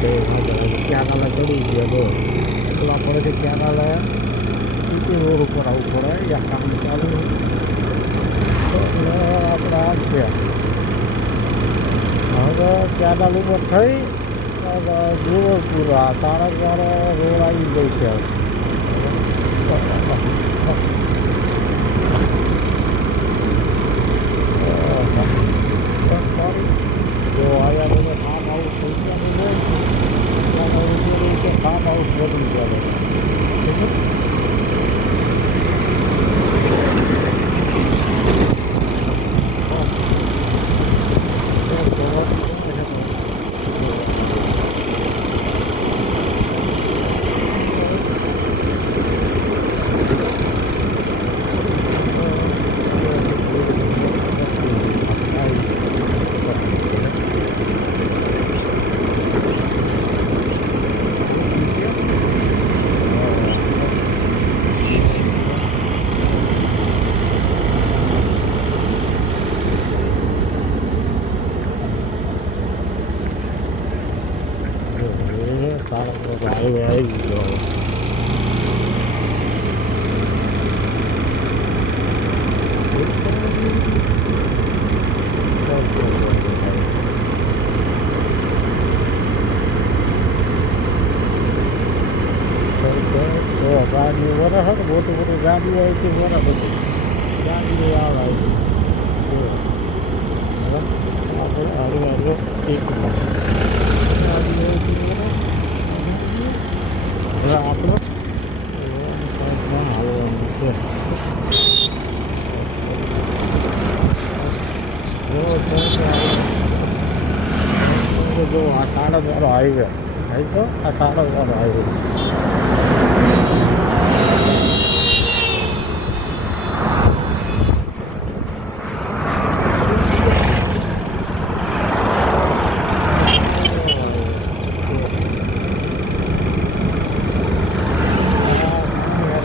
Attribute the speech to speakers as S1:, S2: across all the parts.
S1: ક્યાં કાલે ચડી ગયા તો એટલા પડે ક્યાં કાલે ટીટી રોડ ઉપર આવવું પડે યા કામ ચાલુ. આપણે આ છે. હવે ક્યાંના ઉપર થઈ જુવલપુરા સાડા ચાર રોડ આવી ગઈ છે. Gördünüz yani. ગાડી વરસ હતો મોટી મોટી ગાડી આવી છે વરસ હતી ગાડી આવે આવી આપણે હારું હારું એક ગાડી આવી છે હવે આપણે સાઈડમાં હાલવાનું છે જો આ સાડક વાળો હાઈવે હાઈ તો આ સાડક વાળો હાઈવે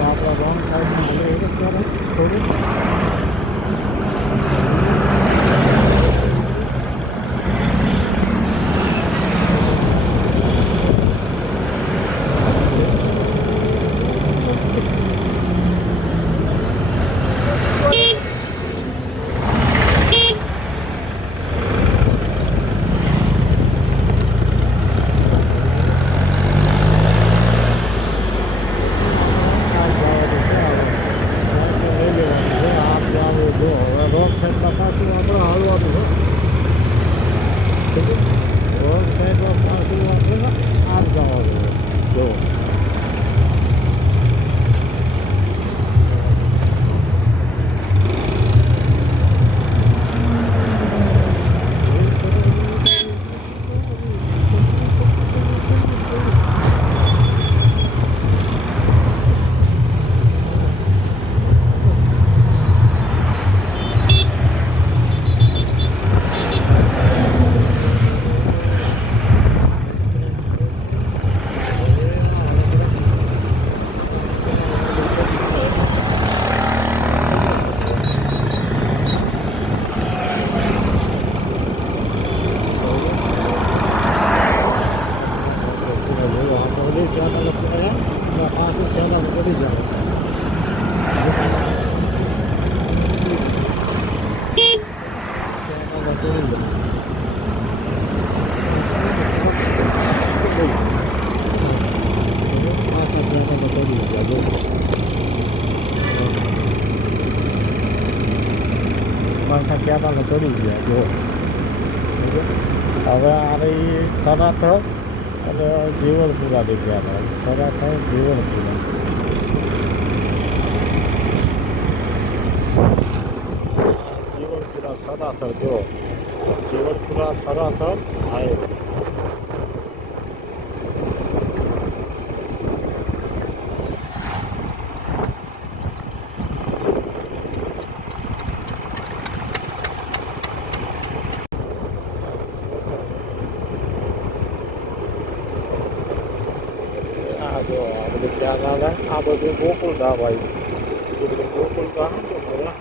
S1: આપણે રોંગ સાઈડમાં થોડું પાછા ક્યાં ચડી ગયા જો હવે આ સનાથ અને જીવનપુરા નીકળ્યા હતા. સનાથ જીવનપુરા. જીવનપુરા સરાસર જો જીવનપુરા સરાસર હાઈવે આ બધું ગોકુળ ધામ આવ્યું એ બધું ગોકુળ ધામ તો ખરા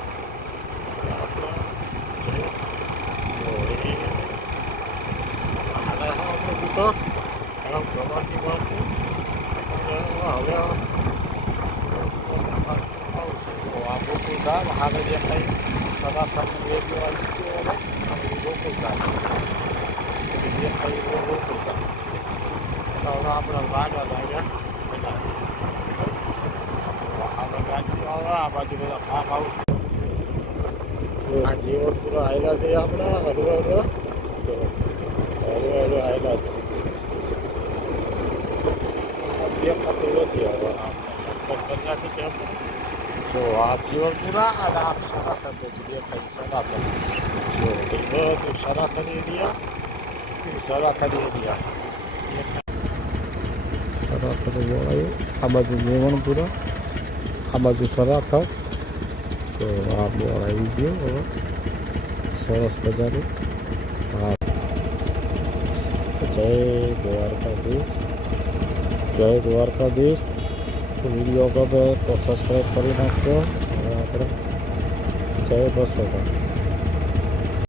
S1: આપણે નથી મળતું એટલે હવે આ ગોકુલ ધામ હારે દેખાય સદાથાની રેડિયો આવી ગયો હવે ગોકુલ ધામ દેખાય એ ગોકુલ ધામ હવે આપણે વાગા લાગ્યા આપણે ગાડી આવે આ બાજુ બધા ફાર્મ હાઉસ આ જીવન પૂરો આયલા છે આપણે હરવા હરવા હરવા હરવા આયલા છે. દેખાતું નથી હવે કન્યાથી કેમ? જો આ સનાતન બધું સનાતન. એરિયા સનાતન એરિયા. આ બાજુ જીવનપુરા આ બાજુ થાવ તો આ બોર આવી ગયો હવે સરસ મજાનું હા જય દ્વારકાધીશ જય દ્વારકાધીશ વીડિયો ગમે તો સબસ્ક્રાઈબ કરી નાખજો હવે આપણે જય બસોમાં